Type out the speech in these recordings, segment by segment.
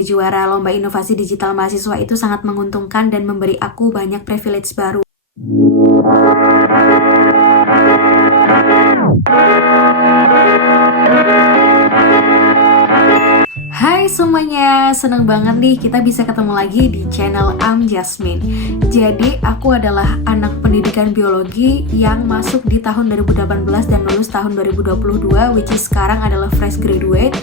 Juara Lomba Inovasi Digital Mahasiswa itu sangat menguntungkan dan memberi aku banyak privilege baru. Hai semuanya, seneng banget nih kita bisa ketemu lagi di channel Jasmine. Jadi aku adalah anak pendidikan biologi yang masuk di tahun 2018 dan lulus tahun 2022, which is sekarang adalah fresh graduate.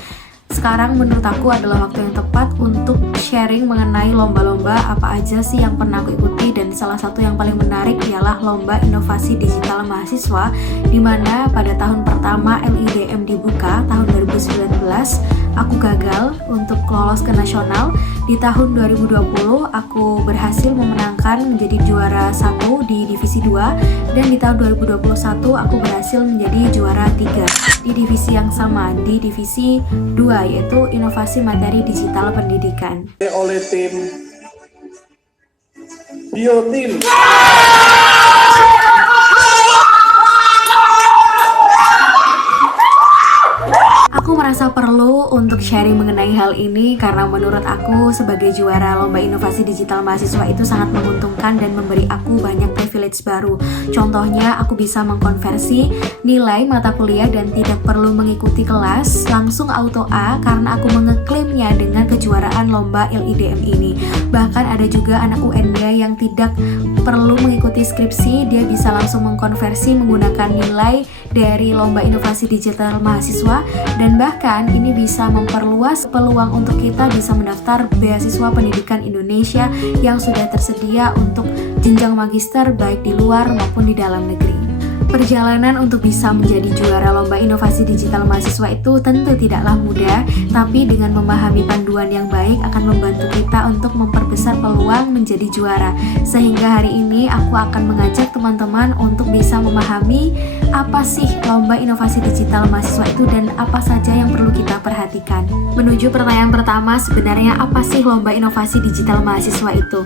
Sekarang menurut aku adalah waktu yang tepat untuk sharing mengenai lomba-lomba apa aja sih yang pernah aku ikuti, dan salah satu yang paling menarik ialah Lomba Inovasi Digital Mahasiswa, di mana pada tahun pertama LIDM dibuka tahun 2019 aku gagal untuk lolos ke nasional. Di tahun 2020 aku berhasil memenangkan menjadi juara 1 di divisi 2, dan di tahun 2021 aku berhasil menjadi juara 3 di divisi yang sama, di divisi 2, yaitu Inovasi Materi Digital Pendidikan. Oleh tim Biotim. Aku merasa perlu untuk sharing mengenai hal ini karena menurut aku sebagai juara Lomba Inovasi Digital Mahasiswa itu sangat menguntungkan dan memberi aku banyak privilege baru. Contohnya, aku bisa mengkonversi nilai mata kuliah dan tidak perlu mengikuti kelas, langsung auto A karena aku mengeklaimnya dengan kejuaraan Lomba LIDM ini. Bahkan ada juga anak UNY yang tidak perlu mengikuti skripsi, dia bisa langsung mengkonversi menggunakan nilai dari Lomba Inovasi Digital Mahasiswa, dan bahkan ini bisa memperluas peluang untuk kita bisa mendaftar beasiswa pendidikan Indonesia yang sudah tersedia untuk jenjang magister baik di luar maupun di dalam negeri. Perjalanan untuk bisa menjadi juara Lomba Inovasi Digital Mahasiswa itu tentu tidaklah mudah, tapi dengan memahami panduan yang baik akan membantu kita untuk memperbesar peluang menjadi juara. Sehingga hari ini aku akan mengajak teman-teman untuk bisa memahami apa sih Lomba Inovasi Digital Mahasiswa itu dan apa saja yang perlu kita perhatikan. Menuju pertanyaan pertama, sebenarnya apa sih Lomba Inovasi Digital Mahasiswa itu?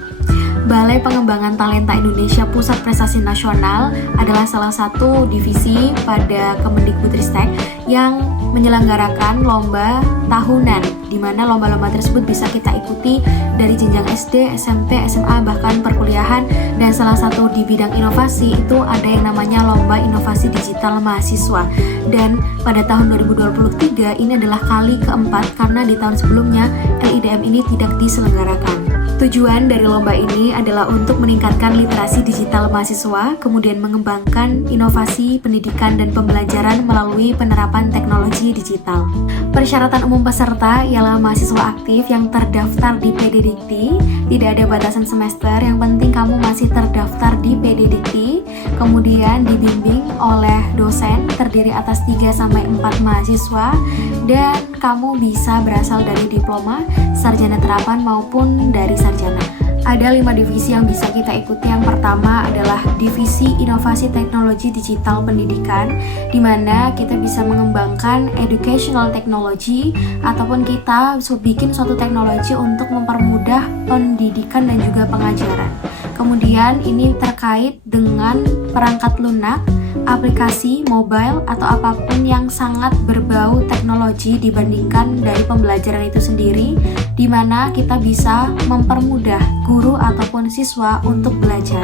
Balai Pengembangan Talenta Indonesia Pusat Prestasi Nasional adalah salah satu divisi pada Kemendikbudristek yang menyelenggarakan lomba tahunan, di mana lomba-lomba tersebut bisa kita ikuti dari jenjang SD, SMP, SMA, bahkan perkuliahan. Dan salah satu di bidang inovasi itu ada yang namanya Lomba Inovasi Digital Mahasiswa. Dan pada tahun 2023 ini adalah kali keempat karena di tahun sebelumnya LIDM ini tidak diselenggarakan. Tujuan dari lomba ini adalah untuk meningkatkan literasi digital mahasiswa, kemudian mengembangkan inovasi pendidikan dan pembelajaran melalui penerapan teknologi digital. Persyaratan umum peserta ialah mahasiswa aktif yang terdaftar di PD Dikti, tidak ada batasan semester, yang penting kamu masih terdaftar di PD Dikti, kemudian dibimbing oleh dosen terdiri atas 3-4 mahasiswa, dan kamu bisa berasal dari diploma, sarjana terapan maupun dari sarjana. Ada 5 divisi yang bisa kita ikuti. Yang pertama adalah divisi Inovasi Teknologi Digital Pendidikan, di mana kita bisa mengembangkan educational technology ataupun kita bikin suatu teknologi untuk mempermudah pendidikan dan juga pengajaran. Kemudian ini terkait dengan perangkat lunak, aplikasi mobile atau apapun yang sangat berbau teknologi dibandingkan dari pembelajaran itu sendiri, di mana kita bisa mempermudah guru ataupun siswa untuk belajar.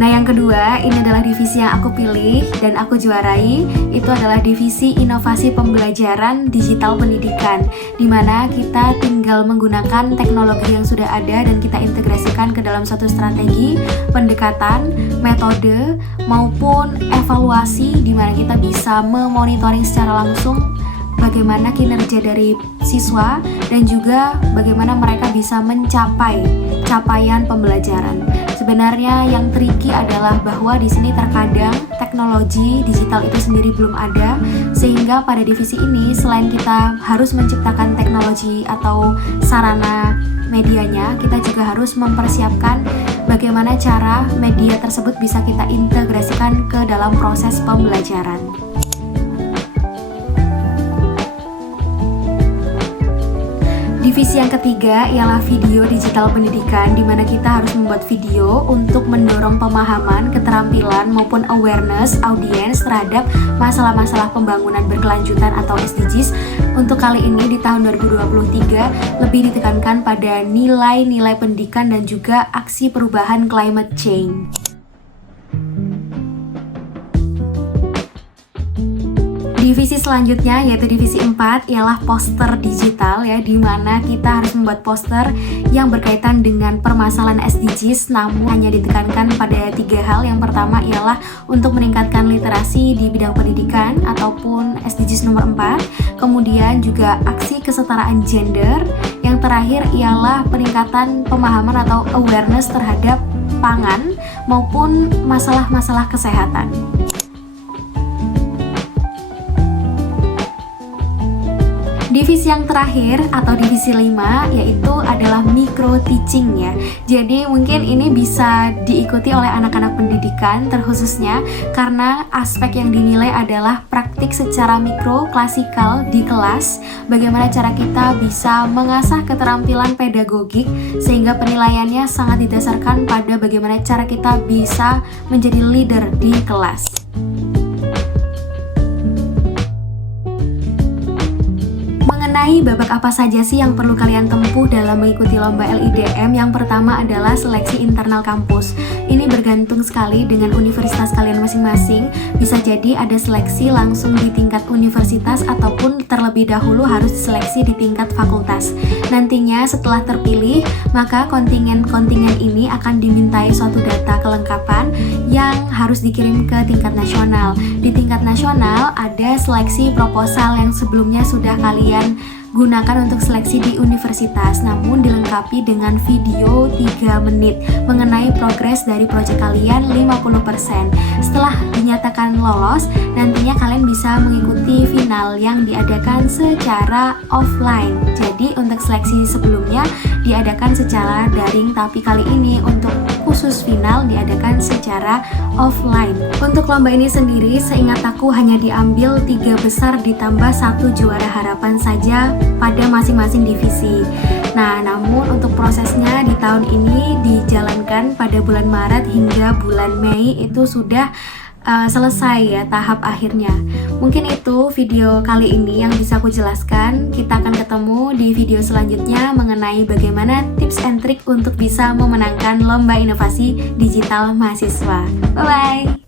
Nah, yang kedua, ini adalah divisi yang aku pilih dan aku juarai, itu adalah divisi Inovasi Pembelajaran Digital Pendidikan, di mana kita tinggal menggunakan teknologi yang sudah ada dan kita integrasikan ke dalam satu strategi, pendekatan, metode, maupun evaluasi, di mana kita bisa memonitoring secara langsung bagaimana kinerja dari siswa dan juga bagaimana mereka bisa mencapai capaian pembelajaran. Sebenarnya yang tricky adalah bahwa di sini terkadang teknologi digital itu sendiri belum ada, sehingga pada divisi ini selain kita harus menciptakan teknologi atau sarana medianya, kita juga harus mempersiapkan bagaimana cara media tersebut bisa kita integrasikan ke dalam proses pembelajaran. Divisi yang ketiga ialah video digital pendidikan, di mana kita harus membuat video untuk mendorong pemahaman, keterampilan maupun awareness audiens terhadap masalah-masalah pembangunan berkelanjutan atau SDGs. Untuk kali ini di tahun 2023 lebih ditekankan pada nilai-nilai pendidikan dan juga aksi perubahan climate change. Divisi selanjutnya yaitu divisi 4 ialah poster digital ya, di mana kita harus membuat poster yang berkaitan dengan permasalahan SDGs, namun hanya ditekankan pada 3 hal. Yang pertama ialah untuk meningkatkan literasi di bidang pendidikan ataupun SDGs nomor 4, kemudian juga aksi kesetaraan gender, yang terakhir ialah peningkatan pemahaman atau awareness terhadap pangan maupun masalah-masalah kesehatan. Divisi yang terakhir atau divisi 5 yaitu adalah micro teaching ya. Jadi mungkin ini bisa diikuti oleh anak-anak pendidikan terkhususnya karena aspek yang dinilai adalah praktik secara mikro klasikal di kelas, bagaimana cara kita bisa mengasah keterampilan pedagogik sehingga penilaiannya sangat didasarkan pada bagaimana cara kita bisa menjadi leader di kelas. Mengenai babak apa saja sih yang perlu kalian tempuh dalam mengikuti lomba LIDM, yang pertama adalah seleksi internal kampus. Ini bergantung sekali dengan universitas kalian masing-masing. Bisa jadi ada seleksi langsung di tingkat universitas ataupun terlebih dahulu harus diseleksi di tingkat fakultas. Nantinya setelah terpilih, maka kontingen-kontingen ini akan dimintai suatu data kelengkapan yang harus dikirim ke tingkat nasional. Di tingkat nasional ada seleksi proposal yang sebelumnya sudah kalian gunakan untuk seleksi di universitas, namun dilengkapi dengan video 3 menit mengenai progres dari proyek kalian 50%. Setelah dinyatakan lolos, nantinya kalian bisa mengikuti final yang diadakan secara offline. Jadi untuk seleksi sebelumnya diadakan secara daring, tapi kali ini untuk khusus final diadakan secara offline. Untuk lomba ini sendiri seingat aku hanya diambil 3 besar ditambah 1 juara harapan saja pada masing-masing divisi. Nah, namun untuk prosesnya di tahun ini dijalankan pada bulan Maret hingga bulan Mei itu sudah selesai ya tahap akhirnya. Mungkin itu video kali ini yang bisa aku jelaskan. Kita akan ketemu di video selanjutnya mengenai bagaimana tips and trik untuk bisa memenangkan lomba inovasi digital mahasiswa. Bye bye.